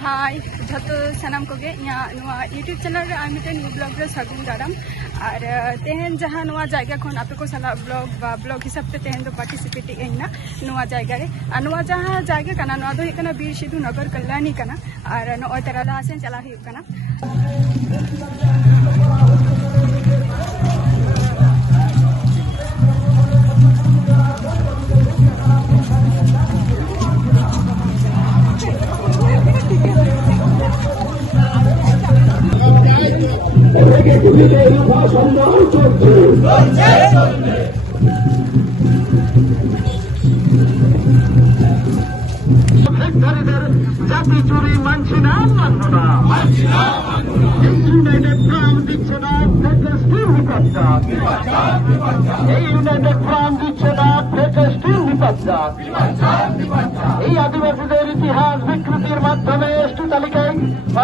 हाय जो सामान को यूट्यूब चैनल रे मिट्टे न्यू ब्लॉग रे सगुन दाराम और तेहन जहाँ जगह खन आपे को साला ब्लॉग हिसाब से तेहन तो पार्टिसिपेट ना जगह रे और जहाँ जगह कना दो बीर सिधु नगर कल्याणी कना और नॉय तेरा लहा सेन चला हुई कना জাতি চুরি মানছি না মানব না ইউনাইটেড ফ্রন্ট দিচ্ছে না ফেকেস্টির বিপজ্জাত এই ইউনাইটেড ফ্রন্ট দিচ্ছে না ফেকেস্টির বিপজ্জাত এই আদিবাসীদের ইতিহাস বিকৃতির মাধ্যমে এসটি তালিকায়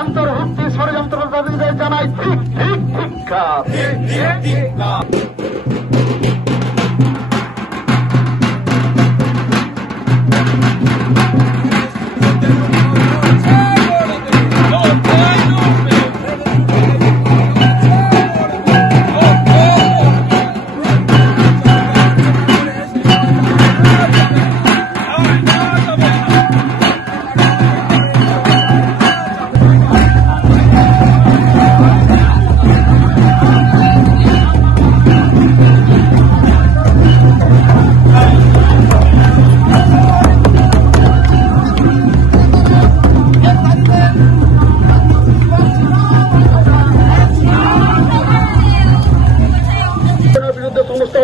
অন্তর্ভুক্তি ষড়যন্ত্রকারীদের জানাই ঠিক ঠিক ধিক্কার।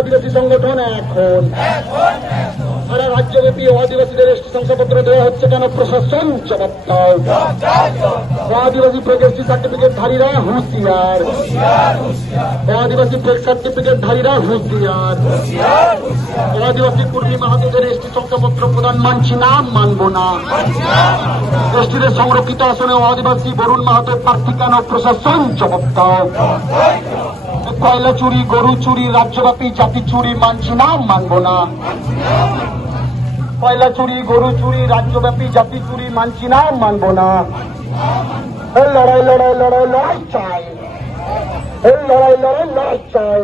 আদিবাসী সংগঠন এখন সারা রাজ্যব্যাপী আদিবাসীদের এসটি শংসাপত্র দেওয়া হচ্ছে কেন? প্রশাসন জবাব দাও। আদিবাসী প্রগেস্টি সার্টিফিকেটধারীরা হুঁশিয়ার, আদিবাসী ফেক সার্টিফিকেটধারীরা হুঁশিয়ার। আদিবাসী কর্মী মাহাতোদের এসটি শংসাপত্র প্রদান মানছি না, মানব না। এসটিদের সংরক্ষিত আসনে আদিবাসী বরুণ মাহাতোর প্রার্থী কেন? প্রশাসন জবাব দাও। কয়লা চুরি, গরু চুরি, রাজ্যব্যাপী জাতি চুরি মানছি না, মানব না। কয়লা চুরি, গরু চুরি, রাজ্যব্যাপী জাতি চুরি মানছি না, মানব না। লড়াই লড়াই লড়াই লড়াই চাই, লড়াই লড়াই লড়াই চাই।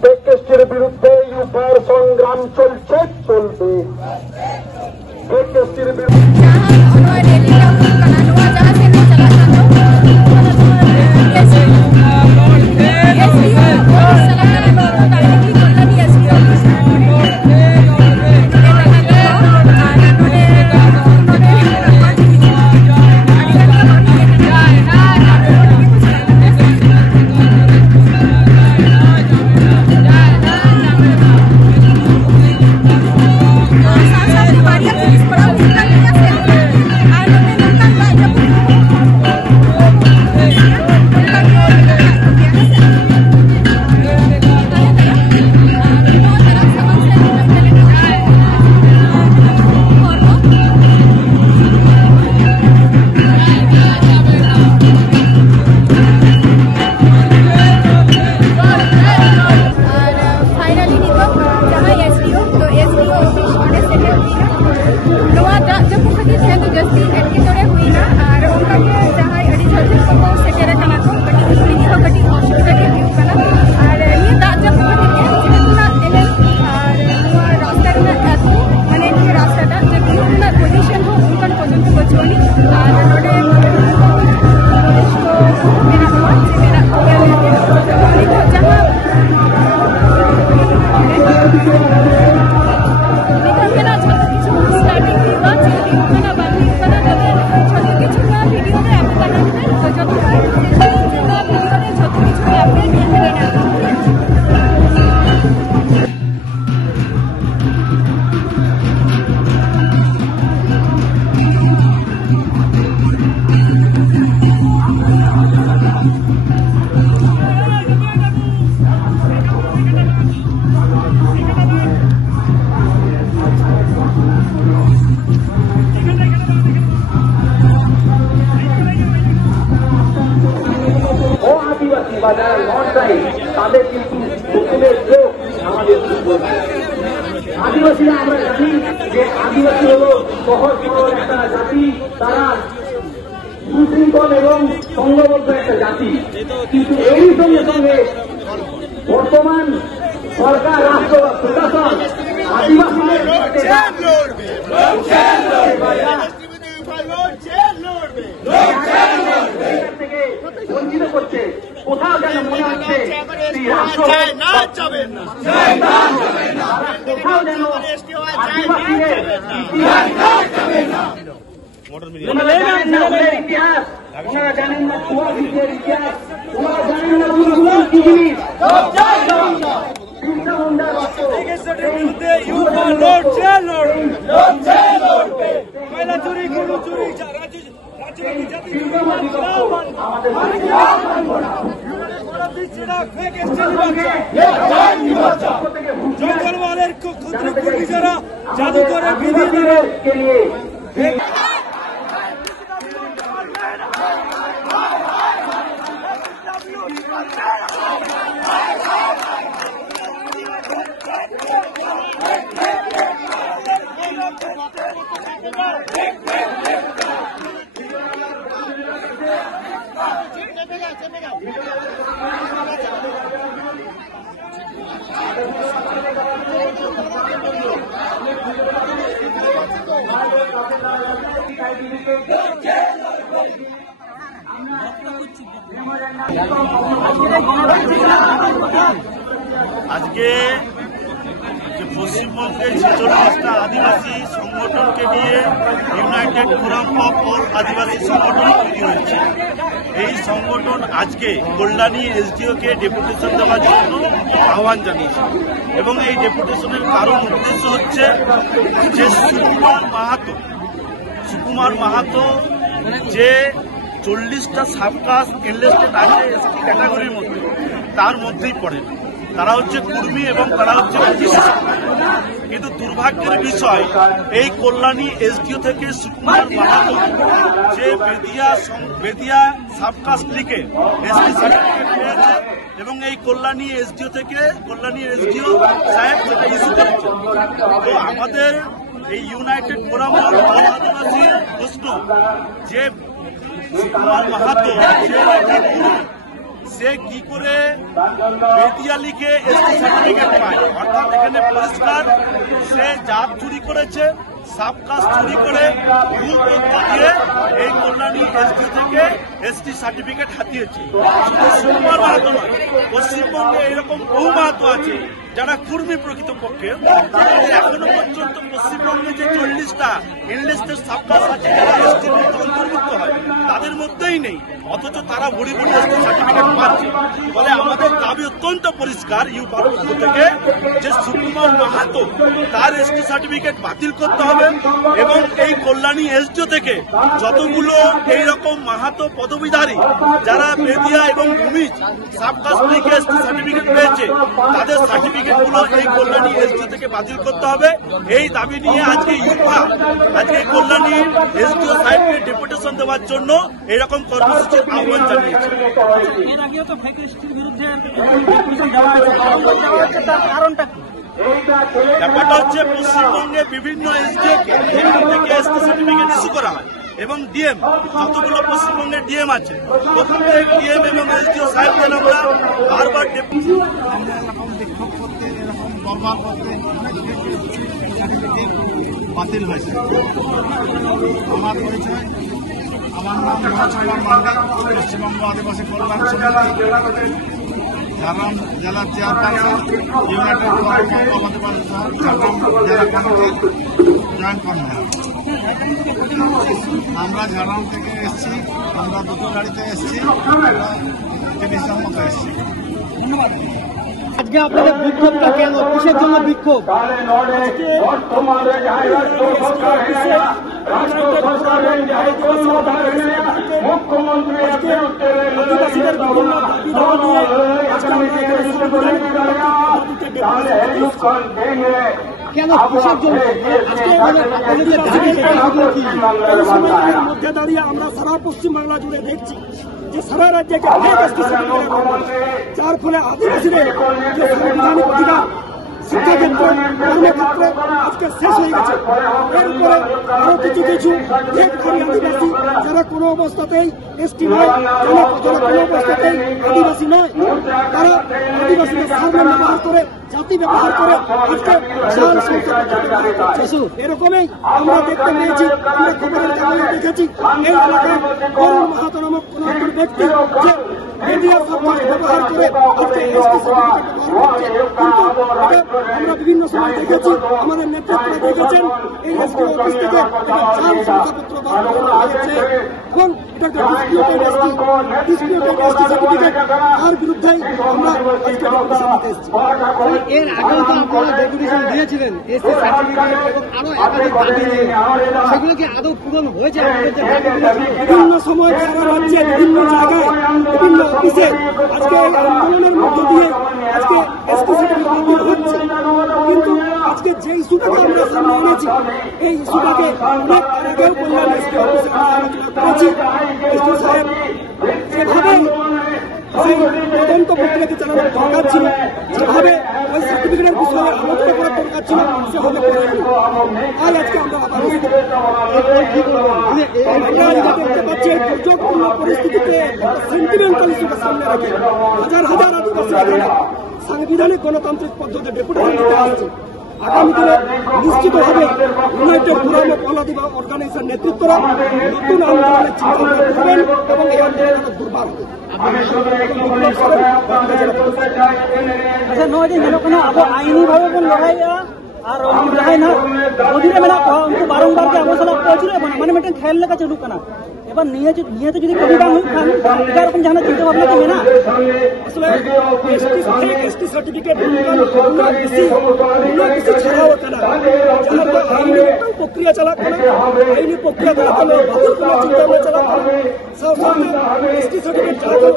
ফেকেস্টির বিরুদ্ধে ইউপার সংগ্রাম চলছে, চলবে। ফেকেস্টির বিরুদ্ধে বাজার লড়াই তাদের কিন্তু দক্ষিণের লোক আমাদের আদিবাসীরা আমরা জানি যে আদিবাসী হল সহজ সরল একটা জাতি, তারা সুশৃঙ্খল এবং সংঘবদ্ধ একটা জাতি। কিন্তু এই সঙ্গে সঙ্গে বর্তমান সরকার, রাষ্ট্র প্রশাসন আদিবাসীদের থেকে বঞ্চিত করছে। কোথাও যেন মনে হচ্ছে কোথাও যেন আদিবাসীদের ইতিহাস, ওনারা জানেন না কুয়াশিদের ইতিহাস, ওনারা জানেন না দুর্গুণ কি জিনিস। জঙ্গলওয়ালের যারা জাদু করে বিধিকে নিয়ে আজকে যে পশ্চিমবঙ্গের 46টা আদিবাসী সংগঠনকে নিয়ে ইউনাইটেড ফোরাম অফ অল আদিবাসী সংগঠন তৈরি হয়েছে। এই সংগঠন আজকে কল্যাণী এসডিওকে ডেপুটেশন দেওয়ার জন্য আহ্বান জানিয়েছে এবং এই ডেপুটেশনের কারণ উদ্দেশ্য হচ্ছে যে সুকুমার মাহাতো যে 40টা সাবকাস্ট এনলিস্টেড আছে এসটি ক্যাটাগরির মধ্যে, তার মধ্যেই পড়ে। তারা হচ্ছে কুর্মী এবং তারা হচ্ছে কিন্তু দুর্ভাগ্যের বিষয় এই কল্যাণী এসডিও থেকে সুকুমার মাহাতো যে বেদিয়া সাবকাস্ট লিখে এসটি সার্টিফিকেট পেয়েছে এবং এই কল্যাণী এসডিও থেকে কল্যাণী এসডিও সাহেব সেটা ইস্যু করেছে। তো আমাদের এই ইউনাইটেড ফোরাম অফ অল আদিবাসীর প্রশ্ন যে সুকুমার মাহাতো সে কি করে বেদিয়া লিখে এসটি সার্টিফিকেট পায়? অর্থাৎ এখানে পরিষ্কার সে জাত চুরি করেছে, সাবকাস্ট চুরি করে ভুল তথ্য দিয়ে এই কল্যাণী এসডি থেকে এসটি সার্টিফিকেট হাতিয়েছে। শুধু সুকুমার মাহাতো নয়, পশ্চিমবঙ্গে এরকম বহু মাহাতো আছে যারা কুর্মী প্রকৃতপক্ষে, তাদের এখনো পর্যন্ত পশ্চিমবঙ্গে যে 40টা এনলিস্টেড সাবকাস্ট আছে যারা এসটির মধ্যে অন্তর্ভুক্ত হয় তাদের মধ্যেই নেই, অথচ তারা ভরি ভরি এসটি সার্টিফিকেট পাচ্ছে। ফলে আমাদের দাবি অত্যন্ত পরিষ্কার ইউপার পক্ষ থেকে যে সুকুমার মাহাতো তার এসটি সার্টিফিকেট বাতিল করতে হবে এবং এই কল্যাণী এসডিও থেকে যতগুলো এইরকম মাহাতো পদবীধারী যারা বেদিয়া এবং ভূমিজ সাবকাস্ট লিখে এসটি সার্টিফিকেট পেয়েছে তাদের সার্টিফিকেটগুলো এই কল্যাণী এসডিও থেকে বাতিল করতে হবে। এই দাবি নিয়ে আজকে ইউপা আজকে কল্যাণী এসডিও সাহেবকে ডেপুটেশন দেওয়ার জন্য এরকম কর্মসূচির আহ্বান জানিয়েছে। ব্যাপারটা হচ্ছে পশ্চিমবঙ্গে বিভিন্ন এসডিও থেকে এসটি সার্টিফিকেট ইস্যু করা হয় এবং ডিএম যতগুলো পশ্চিমবঙ্গের ডিএম আছে প্রত্যেক ডিএম এবং এসডিও সাহেবদের আমরা বারবার বিক্ষোভ করতে এরকম ব্যবহার করতে বাতিল হয়েছে। আমার পরিচয়, আমার নাম মহাচন্দ্র মন্ডল, পশ্চিমবঙ্গ আদিবাসী কল্যাণ সমিতি ঝাড়গ্রাম জেলার চেয়ারপারসন, ইউনাইটেড ফোরাম অফ আদিবাসী ঝাড়গ্রাম জেলা কমিটির জয়েন্ট কনভেনর। আমরা ঝাড়গ্রাম থেকে এসেছি, আমরা দুটো গাড়িতে এসেছি, 30 জন মতো এসেছি। ধন্যবাদ। আজকে আপনাদের বিক্ষোভটা কেন, কিসের জন্য বিক্ষোভ? কেন, কিসের জন্য? মধ্যে দাঁড়িয়ে আমরা সারা পশ্চিমবাংলা জুড়ে দেখছি যে সারা রাজ্যে যার ফলে আদিবাসীদের যে সাংবিধানিক অধিকার শিক্ষাক্ষেত্রে কর্মক্ষেত্রে আজকে শেষ হয়ে গেছে। এরপরে আরো কিছু কিছু ভেদকারী আদিবাসী যারা কোনো অবস্থাতেই এসটি নয়, যারা কোনো অবস্থাতেই আদিবাসী নয়, তারা আদিবাসীদের সারনাম ব্যবহার করে, জাতি ব্যবহার করে আজকে বিশাল সংখ্যা এরকমই আমরা দেখতে পেয়েছি। আমরা খবরের কাগজে দেখেছি এই এলাকায় অরুণ মাহাতো নামক কোন একজন ব্যক্তি যে মিডিয়া সাপোর্ট ব্যবহার করে আজকে এসটি সার্টিফিকেট ব্যবহার করছে। কিন্তু আমরা বিভিন্ন সময় দেখেছি, আমাদের নেতৃত্বরা দেখেছেন এই এসটি অফিস থেকে জাল শংসাপত্র বার করা হয়েছে এবং এটা একটা ডিসপিউটেড এসটি সার্টিফিকেট, তার বিরুদ্ধেই আমরা আজকে ডেপুটেশন দিতে এসেছি। এর আগেও তো আপনারা ডেপুটেশন দিয়েছিলেন এসটি সার্টিফিকেট এবং আরো একাধিক দাবি নিয়ে, সেগুলো কি আদৌ পূরণ হয়েছে? বিভিন্ন সময় সারা রাজ্যে বিভিন্ন জায়গায় বিভিন্ন অফিসে আজকে এই আন্দোলনের মধ্য দিয়ে আজকে এসটি সার্টিফিকেট হচ্ছে, কিন্তু আজকে যে ইস্যুটাকে আমরা সামনে এনেছি এই ইস্যুটাকে অনেক আগেও কল্যাণ এসটি অফিসে আমরা আলোচনা করেছি। এসটি সাহেব যেভাবে সেই তদন্ত প্রক্রিয়াকে চালানোর দরকার ছিল, যেভাবে ওই সার্টিফিকেটের বিষয়ে আলোচনা করার দরকার ছিল, সেভাবে করেনি। আর আজকে আমরা আবার দেখতে পাচ্ছি এই দুর্যোগপূর্ণ পরিস্থিতিতে সেন্টিমেন্টাল ইস্যুকে সামনে রেখে হাজার হাজার আদিবাসী এখানে সাংবিধানিক গণতান্ত্রিক পদ্ধতিতে ডেপুটেশন দিতে আসছে। আগামী দিনে নিশ্চিতভাবে United Forum of All Adivasi Organisation নেতৃত্বরা নতুন আন্দোলনের চিন্তা করবেন এবং এই আন্দোলনকে দুর্বার হবে। अच्छा नौ दिन मेरे को ना अब आईनी भावे बन लड़ाइया और लड़ाई ना ओदिने मेरा उनको बारंबार के अवसर पहुंचले माने मेटे खेल लगा चलू कना এবার নিয়ে তো যদি কবি বাং হই খান এটা এরকম জানা চিন্তা ভাবনা কি না আসলে এসটি সার্টিফিকেট কিছু ছাড়াও কেনা আইনি প্রক্রিয়া চালাক না, আইনি প্রক্রিয়া চালাতে চিন্তা ভাবনা চালাক এসটি সার্টিফিকেট চালাতে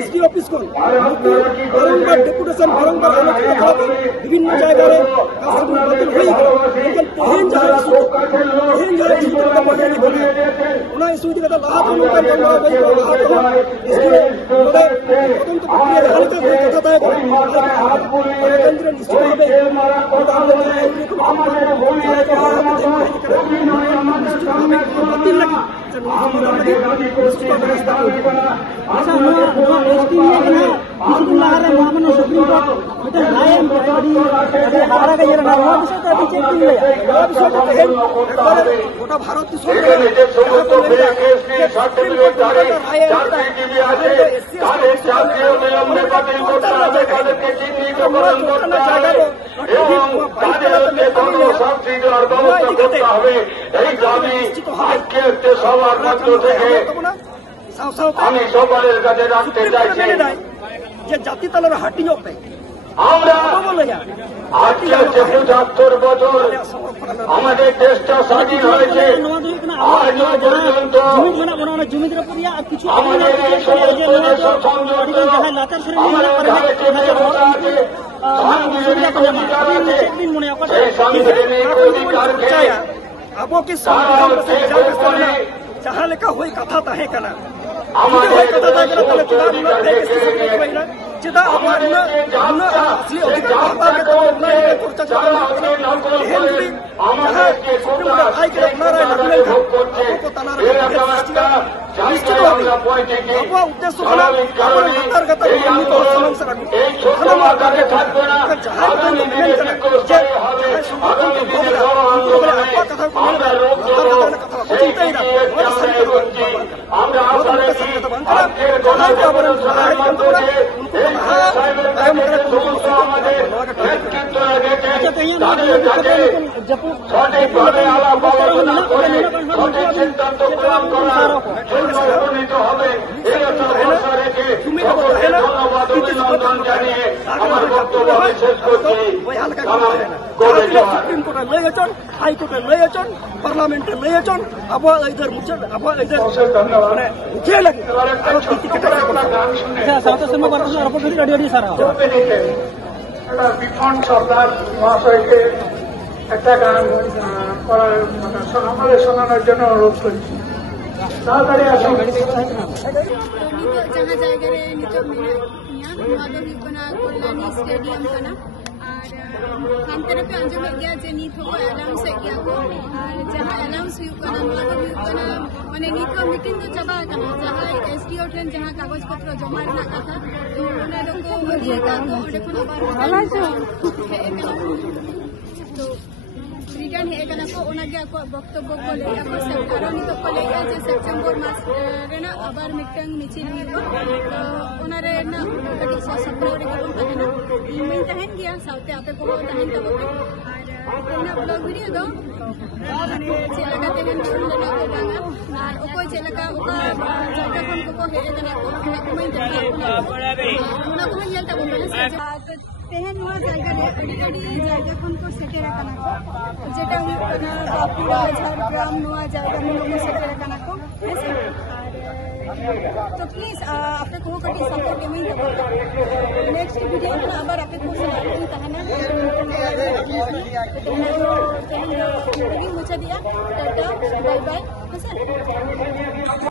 এসটি অফিস কোন বারংবার ডেপুটেশন বারংবার আলোচনা করা বিভিন্ন জায়গায় কাজ বাতিল হয়ে গেল। তেহেন যায় ওনা ইস্যু দিকে লাহাত অনুমান করা বই লাহাত তদন্ত প্রক্রিয়া হালকা হয়ে কথা তাই কেন্দ্র নিশ্চিতভাবে अच्छा नवा एसटी में ना बिल्कुल लहरा मामला सुप्रीम कोर्ट में लायम बड़ी हारा का ये ना वो विषय तो अभी चेक नहीं लिया গোটা ভারত আমি সকলের কাছে রাখতে চাইছি যে জাতি তালের হাটিং হবে আমরা আজকে হচ্ছে ৭৫ বছর আমাদের দেশটা স্বাধীন হয়েছে। আজও পর্যন্ত আমাদের এই সমস্ত যেসব সংযুক্ত আমাদের ঘরে চেপে বসা আছে সাংবিধানিক অধিকার আছে, সেই সাংবিধানিক অধিকারকে আবো কি যাহা লেখা হই কথা তাহে কেনা আমাদের चेदा असली সঠিকভাবে আলাপ আলোচনা করে সঠিক সিদ্ধান্ত প্রদান করার জন্য উপনীত হবে। এই আশা রেখে সকলকে ধন্যবাদ অভিনন্দন জানিয়ে আমার বক্তব্য আমি শেষ করছি। सुप्रीम कोर्ट लयचन हाई कोर्ट लयचन पार्लियामेंट लयचन अब इधर मुचन अब इधर माने मुझे लगे বিখন সর্দার মহাশয়কে একটা গান আমাদের শোনানোর জন্য অনুরোধ করছি। তাড়াতাড়ি আসুন। जहाँ जाएगा रे नितो मेरा यहाँ नवा दो हुई बना कोल्लानी स्टेडियम बना हानते पे अंजमे गया जे नीत हो अनाउंस गया को और जहां अनाउंस हुकना माने नीत को मीटिंग तो चबा कना जहां एसडीओ ठेन जहां कागज पत्र जमा रना कथा तो उना लोग को दिएगा तो ओडे खन तो रिटर्न है कना को ओना गया को वक्तव्य को लेया को सरकार नितो को लेया जे सेप्टेम्बर मास रेना आबार मिटिंग मिचिल हुआ तो ओना रे ना कटी से सप्रोड के को कहना ईमेल तहन गया साउते आपे को तहन तब और तेना ब्लॉग वीडियो दो माने चेलका तेन को लेना को बांगा और ओको चेलका ओका जायगा खन को हे कना को मैं देखा ओना को नेल तब तेहन हुआ जायगा रे अड़ी जायगा खन को सेटेर कना को जेटा हुकना बापुरा झारग्राम नुआ जायगा में लोग सेटेर कना को ऐसे तो प्लीज आपे को कटी सपोर्ट में दबो नेक्स्ट वीडियो में आबार आपे को सलाह तहना तेहन मुझे दिया टाटा बाय बाय